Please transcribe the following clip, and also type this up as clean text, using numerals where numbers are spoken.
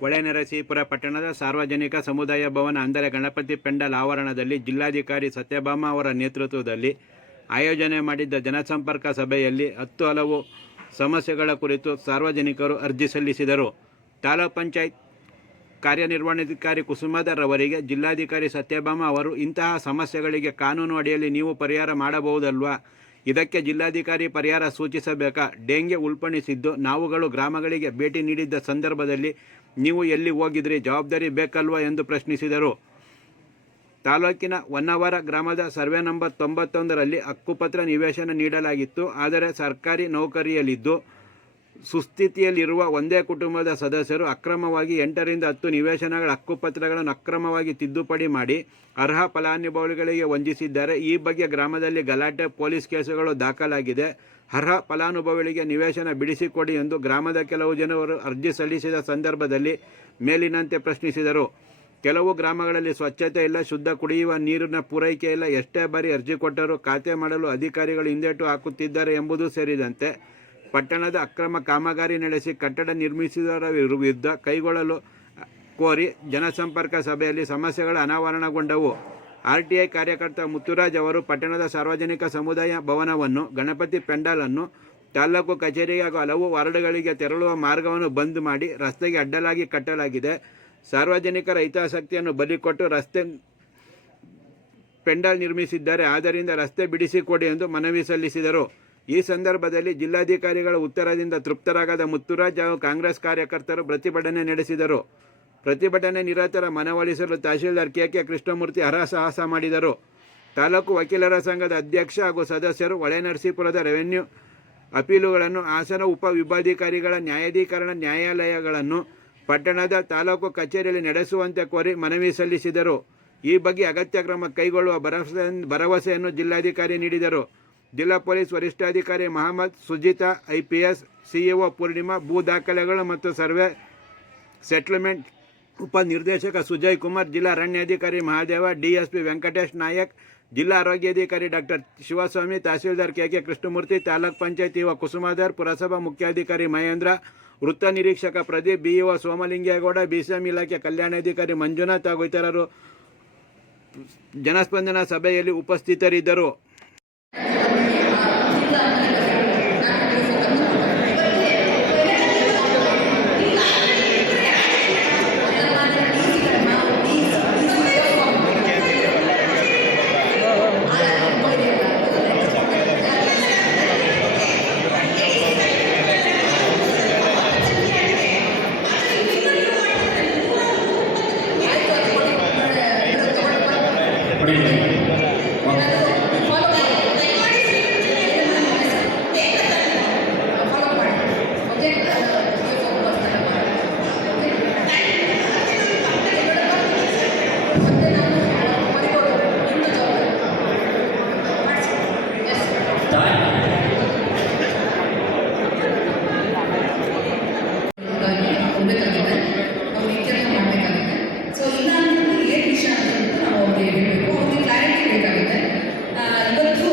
ಹೊಳೆನರಸೀಪುರ ಪಟ್ಟಣದ ಸಾರ್ವಜನಿಕ ಸಮುದಾಯ ಭವನ ಅಂದರೆ ಗಣಪತಿ ಪೆಂಡಲ್ ಆವರಣದಲ್ಲಿ ಜಿಲ್ಲಾಧಿಕಾರಿ ಸತ್ಯಭಾಮ ಅವರ ನೇತೃತ್ವದಲ್ಲಿ ಆಯೋಜನೆ ಮಾಡಿದ್ದ ಜನಸಂಪರ್ಕ ಸಭೆಯಲ್ಲಿ 10 ಹಲವು ಸಮಸ್ಯೆಗಳ ಕುರಿತು ಸಾರ್ವಜನಿಕರು ಅರ್ಜಿ ಸಲ್ಲಿಸಿದರು. ತಾಲೂಕ್ ಪಂಚಾಯತ್ ಕಾರ್ಯನಿರ್ವಹಣಾಧಿಕಾರಿ ಕುಸುಮಾಧರ್ ಅವರಿಗೆ ಜಿಲ್ಲಾಧಿಕಾರಿ ಸತ್ಯಭಾಮ ಅವರು ಇಂತಹ ಸಮಸ್ಯೆಗಳಿಗೆ ಕಾನೂನು ಅಡಿಯಲ್ಲಿ ನೀವು ಪರಿಹಾರ ಮಾಡಬಹುದಲ್ವಾ? ಇದಕ್ಕೆ ಜಿಲ್ಲಾಧಿಕಾರಿ ಪರಿಹಾರ ಸೂಚಿಸಬೇಕಾ? ಡೆಂಗೆ ಉಲ್ಬಣಿಸಿದ್ದು ನಾವುಗಳು ಗ್ರಾಮಗಳಿಗೆ ಭೇಟಿ ನೀಡಿದ್ದ ಸಂದರ್ಭದಲ್ಲಿ ನೀವು ಎಲ್ಲಿ ಹೋಗಿದ್ರಿ? ಜವಾಬ್ದಾರಿ ಬೇಕಲ್ವಾ ಎಂದು ಪ್ರಶ್ನಿಸಿದರು. ತಾಲೂಕಿನ ಹೊನ್ನಾವರ ಗ್ರಾಮದ ಸರ್ವೆ ನಂಬರ್ 91ರಲ್ಲಿ ಹಕ್ಕುಪತ್ರ ನಿವೇಶನ ನೀಡಲಾಗಿತ್ತು. ಆದರೆ ಸರ್ಕಾರಿ ನೌಕರಿಯಲ್ಲಿದ್ದು ಸುಸ್ಥಿತಿಯಲ್ಲಿರುವ ಒಂದೇ ಕುಟುಂಬದ ಸದಸ್ಯರು ಅಕ್ರಮವಾಗಿ 8 ರಿಂದ 10 ನಿವೇಶನಗಳ ಹಕ್ಕುಪತ್ರಗಳನ್ನು ಅಕ್ರಮವಾಗಿ ತಿದ್ದುಪಡಿ ಮಾಡಿ ಅರ್ಹ ಫಲಾನುಭವಿಗಳಿಗೆ ವಂಚಿಸಿದ್ದಾರೆ. ಈ ಬಗ್ಗೆ ಗ್ರಾಮದಲ್ಲಿ ಗಲಾಟೆ, ಪೊಲೀಸ್ ಕೇಸುಗಳು ದಾಖಲಾಗಿದೆ. ಅರ್ಹ ಫಲಾನುಭವಿಗಳಿಗೆ ನಿವೇಶನ ಬಿಡಿಸಿಕೊಡಿ ಎಂದು ಗ್ರಾಮದ ಕೆಲವು ಜನರು ಅರ್ಜಿ ಸಲ್ಲಿಸಿದ ಸಂದರ್ಭದಲ್ಲಿ ಮೇಲಿನಂತೆ ಪ್ರಶ್ನಿಸಿದರು. ಕೆಲವು ಗ್ರಾಮಗಳಲ್ಲಿ ಸ್ವಚ್ಛತೆ ಇಲ್ಲ, ಶುದ್ಧ ಕುಡಿಯುವ ನೀರಿನ ಪೂರೈಕೆ ಇಲ್ಲ, ಎಷ್ಟೇ ಬಾರಿ ಅರ್ಜಿ ಕೊಟ್ಟರೂ ಖಾತೆ ಮಾಡಲು ಅಧಿಕಾರಿಗಳು ಹಿಂದೇಟು ಹಾಕುತ್ತಿದ್ದಾರೆ ಎಂಬುದು ಸೇರಿದಂತೆ ಪಟ್ಟಣದ ಅಕ್ರಮ ಕಾಮಗಾರಿ ನಡೆಸಿ ಕಟ್ಟಡ ನಿರ್ಮಿಸಿದವರ ವಿರುದ್ಧ ಕೈಗೊಳ್ಳಲು ಕೋರಿ ಜನಸಂಪರ್ಕ ಸಭೆಯಲ್ಲಿ ಸಮಸ್ಯೆಗಳು ಅನಾವರಣಗೊಂಡವು. RTI ಕಾರ್ಯಕರ್ತ ಮುತ್ತುರಾಜ್ ಅವರು ಪಟ್ಟಣದ ಸಾರ್ವಜನಿಕ ಸಮುದಾಯ ಭವನವನ್ನು, ಗಣಪತಿ ಪೆಂಡಾಲನ್ನು, ತಾಲೂಕು ಕಚೇರಿ ಹಾಗೂ ಹಲವು ವಾರ್ಡ್ಗಳಿಗೆ ತೆರಳುವ ಮಾರ್ಗವನ್ನು ಬಂದ್ ಮಾಡಿ ರಸ್ತೆಗೆ ಅಡ್ಡಲಾಗಿ ಕಟ್ಟಲಾಗಿದೆ. ಸಾರ್ವಜನಿಕರ ಹಿತಾಸಕ್ತಿಯನ್ನು ಬಲಿಕೊಟ್ಟು ರಸ್ತೆ ಪೆಂಡಾಲ್ ನಿರ್ಮಿಸಿದ್ದಾರೆ. ಆದ್ದರಿಂದ ರಸ್ತೆ ಬಿಡಿಸಿಕೊಡಿ ಎಂದು ಮನವಿ ಸಲ್ಲಿಸಿದರು. ಈ ಸಂದರ್ಭದಲ್ಲಿ ಜಿಲ್ಲಾಧಿಕಾರಿಗಳ ಉತ್ತರದಿಂದ ತೃಪ್ತರಾಗದ ಮುತ್ತುರಾಜ್ ಹಾಗೂ ಕಾಂಗ್ರೆಸ್ ಕಾರ್ಯಕರ್ತರು ಪ್ರತಿಭಟನೆ ನಡೆಸಿದರು. ಪ್ರತಿಭಟನೆ ನಿರತರ ಮನವೊಲಿಸಲು ತಹಶೀಲ್ದಾರ್ KK ಕೃಷ್ಣಮೂರ್ತಿ ಹರಸಾಹಸ ಮಾಡಿದರು. ತಾಲೂಕು ವಕೀಲರ ಸಂಘದ ಅಧ್ಯಕ್ಷ ಹಾಗೂ ಸದಸ್ಯರು ಹೊಳೆನರಸೀಪುರದ ರೆವೆನ್ಯೂ ಅಪೀಲುಗಳನ್ನು, ಹಾಸನ ಉಪವಿಭಾಗಾಧಿಕಾರಿಗಳ ನ್ಯಾಯಾಧೀಕರಣ ನ್ಯಾಯಾಲಯಗಳನ್ನು ಪಟ್ಟಣದ ತಾಲೂಕು ಕಚೇರಿಯಲ್ಲಿ ನಡೆಸುವಂತೆ ಕೋರಿ ಮನವಿ ಸಲ್ಲಿಸಿದರು. ಈ ಬಗ್ಗೆ ಅಗತ್ಯ ಕ್ರಮ ಕೈಗೊಳ್ಳುವ ಭರವಸೆಯನ್ನು ಜಿಲ್ಲಾಧಿಕಾರಿ ನೀಡಿದರು. ಜಿಲ್ಲಾ ಪೊಲೀಸ್ ವರಿಷ್ಠಾಧಿಕಾರಿ ಮಹಮ್ಮದ್, ಸುಜಿತಾ IPS, CEO ಪೂರ್ಣಿಮಾ, ಭೂ ದಾಖಲೆಗಳು ಮತ್ತು ಸರ್ವೆ ಸೆಟಲ್ಮೆಂಟ್ ಉಪನಿರ್ದೇಶಕ ಸುಜಯ್ ಕುಮಾರ್, ಜಿಲ್ಲಾ ಅರಣ್ಯಾಧಿಕಾರಿ ಮಹಾದೇವ, DSP ವೆಂಕಟೇಶ್ ನಾಯಕ್, ಜಿಲ್ಲಾ ಆರೋಗ್ಯಾಧಿಕಾರಿ doctor Shivaswamy, tahsildar KK Krishnamurthy, taluk panchayat EO Kusumadhar, ಪುರಸಭಾ ಮುಖ್ಯಾಧಿಕಾರಿ ಮಹೇಂದ್ರ, ವೃತ್ತ ನಿರೀಕ್ಷಕ ಪ್ರದೀಪ್, BEO ಸೋಮಲಿಂಗೇಗೌಡ, BCM ಇಲಾಖೆ ಕಲ್ಯಾಣಾಧಿಕಾರಿ ಮಂಜುನಾಥ್ ಹಾಗೂ ಇತರರು ಜನಸ್ಪಂದನ ಸಭೆಯಲ್ಲಿ ಉಪಸ್ಥಿತರಿದ್ದರು. ಸೊ ಇಲ್ಲ ಏನು ವಿಷಯ ಅಂತ ನಾವು ಅವ್ರಿಗೆ ಹೇಳಬೇಕು, ಅವ್ರಿಗೆ ಕ್ಲಾರಿಟಿ ಬೇಕಾಗುತ್ತೆ. ಇವತ್ತು